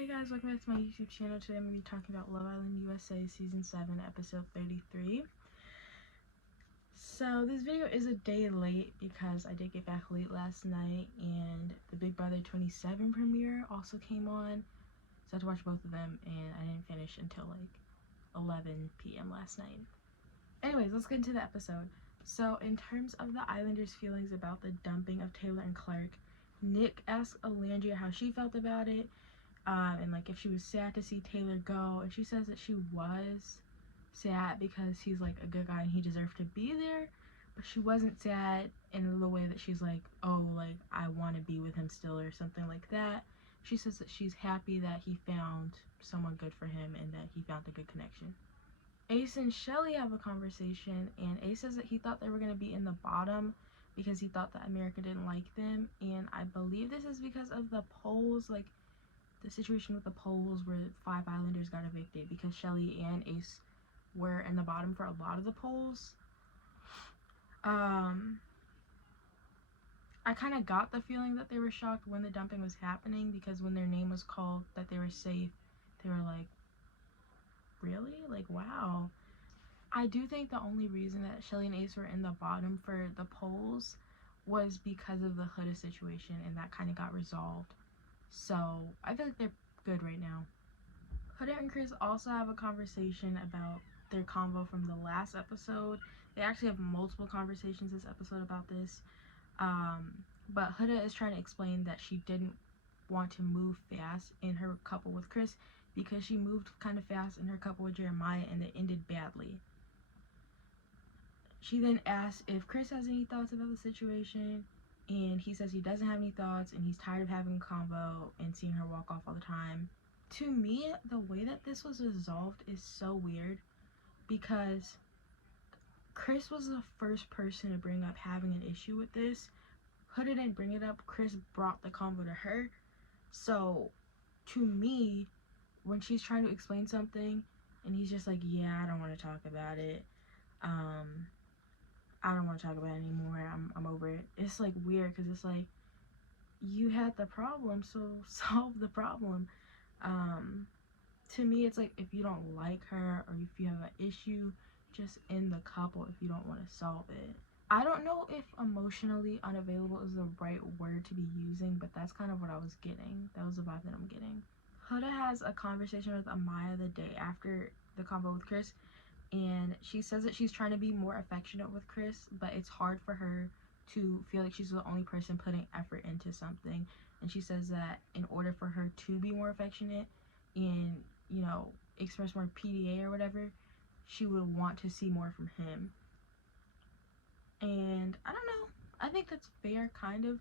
Hey guys, welcome back to my YouTube channel. Today I'm going to be talking about Love Island USA Season 7, Episode 33. So this video is a day late because I did get back late last night and the Big Brother 27 premiere also came on. So I had to watch both of them and I didn't finish until like 11 p.m. last night. Anyways, let's get into the episode. So in terms of the Islanders' feelings about the dumping of Taylor and Clark, Nick asked Alandria how she felt about it. And like if she was sad to see Taylor go, and she says that she was sad because he's like a good guy and he deserved to be there, but she wasn't sad in the way that she's like, oh, like I want to be with him still or something like that. She says that she's happy that he found someone good for him and that he found a good connection. Ace and Shelly have a conversation, and Ace says that he thought they were going to be in the bottom because he thought that America didn't like them, and I believe this is because of the polls, like the situation with the polls where 5 Islanders got evicted because Shelly and Ace were in the bottom for a lot of the polls. I kind of got the feeling that they were shocked when the dumping was happening, because when their name was called that they were safe, they were like, really? Like, wow. I do think the only reason that Shelly and Ace were in the bottom for the polls was because of the Huda situation, and that kind of got resolved. So I feel like they're good right now. Huda and Chris also have a conversation about their convo from the last episode. They actually have multiple conversations this episode about this. But Huda is trying to explain that she didn't want to move fast in her couple with Chris because she moved kind of fast in her couple with Jeremiah and it ended badly. She then asks if Chris has any thoughts about the situation, and he says he doesn't have any thoughts and he's tired of having a convo and seeing her walk off all the time. To me, the way that this was resolved is so weird because Chris was the first person to bring up having an issue with this. Huda didn't bring it up. Chris brought the convo to her. So to me, when she's trying to explain something and he's just like, yeah, I don't want to talk about it. I don't want to talk about it anymore. I'm over it. It's like weird because it's like, you had the problem, so solve the problem. To me, it's like, if you don't like her or if you have an issue, just end the couple if you don't want to solve it. I don't know if emotionally unavailable is the right word to be using, but that's kind of what I was getting. That was the vibe that I'm getting. Huda has a conversation with Amaya the day after the convo with Chris, and she says that she's trying to be more affectionate with Chris, but it's hard for her to feel like she's the only person putting effort into something. And she says that in order for her to be more affectionate and, you know, express more PDA or whatever, she would want to see more from him. And I don't know, I think that's fair, kind of.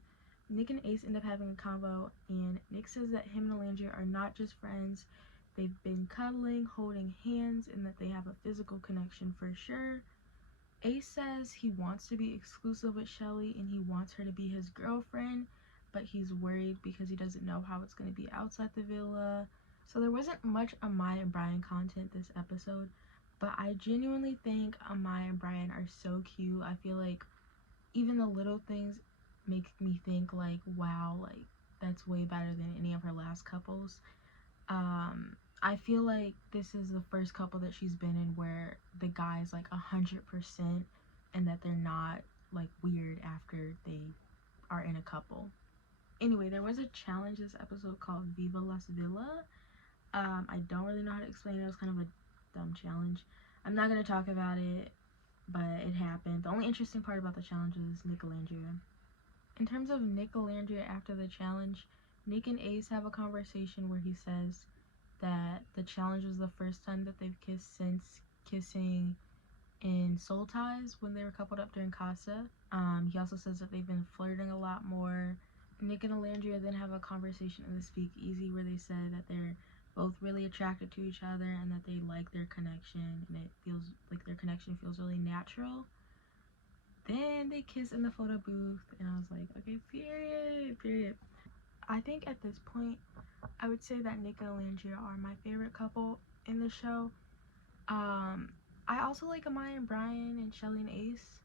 Nick and Ace end up having a convo, and Nick says that him and Alandria are not just friends. They've been cuddling, holding hands, and that they have a physical connection for sure. Ace says he wants to be exclusive with Shelly and he wants her to be his girlfriend, but he's worried because he doesn't know how it's going to be outside the villa. So there wasn't much Amaya and Brian content this episode, but I genuinely think Amaya and Brian are so cute. I feel like even the little things make me think like, wow, like that's way better than any of her last couples. I feel like this is the first couple that she's been in where the guy's like 100% and that they're not like weird after they are in a couple. Anyway, there was a challenge this episode called Viva Las Villa. I don't really know how to explain it. It was kind of a dumb challenge. I'm not going to talk about it, but it happened. The only interesting part about the challenge was Nick and Alandria. In terms of Nick and Alandria after the challenge, Nick and Ace have a conversation where he says that the challenge was the first time that they've kissed since kissing in Soul Ties when they were coupled up during Casa. He also says that they've been flirting a lot more. Nick and Alandria then have a conversation in the Speakeasy where they say that they're both really attracted to each other and that they like their connection, and it feels like their connection feels really natural. Then they kiss in the photo booth, and I was like, okay, period. I think at this point, I would say that Nick and Alandria are my favorite couple in the show. I also like Amaya and Brian and Shelly and Ace.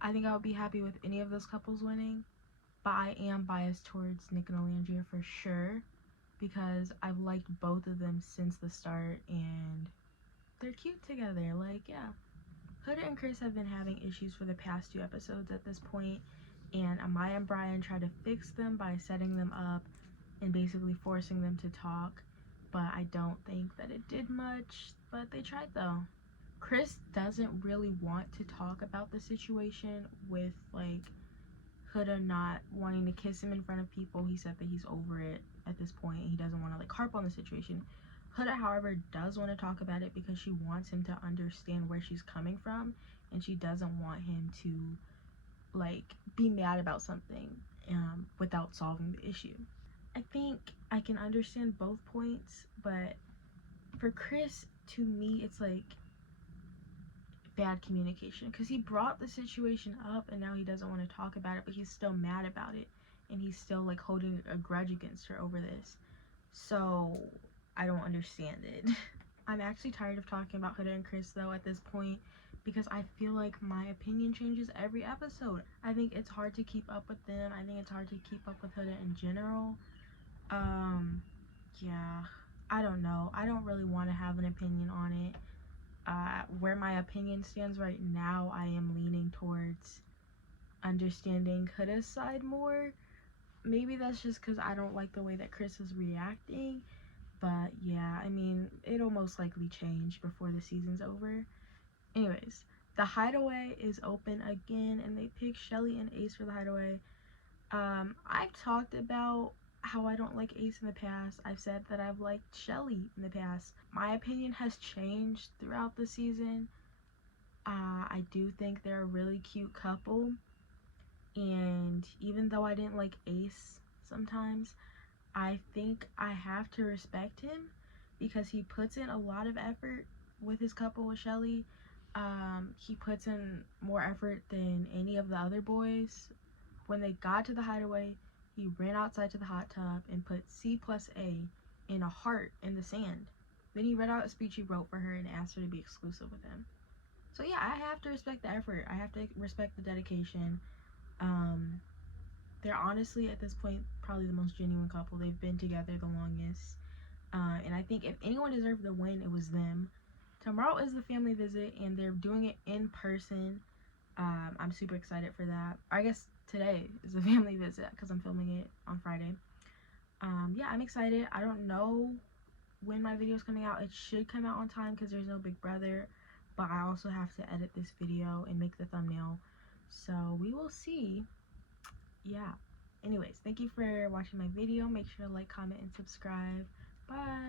I think I would be happy with any of those couples winning, but I am biased towards Nick and Alandria for sure. because I've liked both of them since the start, and they're cute together. Like, yeah. Huda and Chris have been having issues for the past 2 episodes at this point, and Amaya and Brian try to fix them by setting them up and basically forcing them to talk, but I don't think that it did much, but they tried though. Chris doesn't really want to talk about the situation with, like, Huda not wanting to kiss him in front of people. He said that he's over it at this point. He doesn't want to, like, harp on the situation. Huda, however, does want to talk about it because she wants him to understand where she's coming from, and she doesn't want him to, like, be mad about something without solving the issue. I think I can understand both points, but for Chris, to me, it's like bad communication, because he brought the situation up and now he doesn't want to talk about it, but he's still mad about it, and he's still, like, holding a grudge against her over this. So I don't understand it. I'm actually tired of talking about Huda and Chris though at this point, because I feel like my opinion changes every episode. I think it's hard to keep up with them. I think it's hard to keep up with Huda in general. Yeah, I don't know. I don't really want to have an opinion on it. Where my opinion stands right now, I am leaning towards understanding Huda's side more. Maybe that's just because I don't like the way that Chris is reacting, but yeah, I mean, it'll most likely change before the season's over. Anyways, the hideaway is open again, and they picked Shelly and Ace for the hideaway. I've talked about how I don't like Ace in the past. I've said that I've liked Shelly in the past. My opinion has changed throughout the season. I do think they're a really cute couple, and even though I didn't like Ace sometimes, I think I have to respect him because he puts in a lot of effort with his couple with Shelly. He puts in more effort than any of the other boys. When they got to the hideaway, he ran outside to the hot tub and put C+A in a heart in the sand. Then he read out a speech he wrote for her and asked her to be exclusive with him. So yeah, I have to respect the effort. I have to respect the dedication. They're honestly, at this point, probably the most genuine couple. They've been together the longest. And I think if anyone deserved the win, it was them. Tomorrow is the family visit, and they're doing it in person. I'm super excited for that. I guess today is the family visit because I'm filming it on Friday. Yeah, I'm excited. I don't know when my video is coming out. It should come out on time because there's no Big Brother, but I also have to edit this video and make the thumbnail, so we will see. Yeah, anyways, thank you for watching my video. Make sure to like, comment, and subscribe. Bye.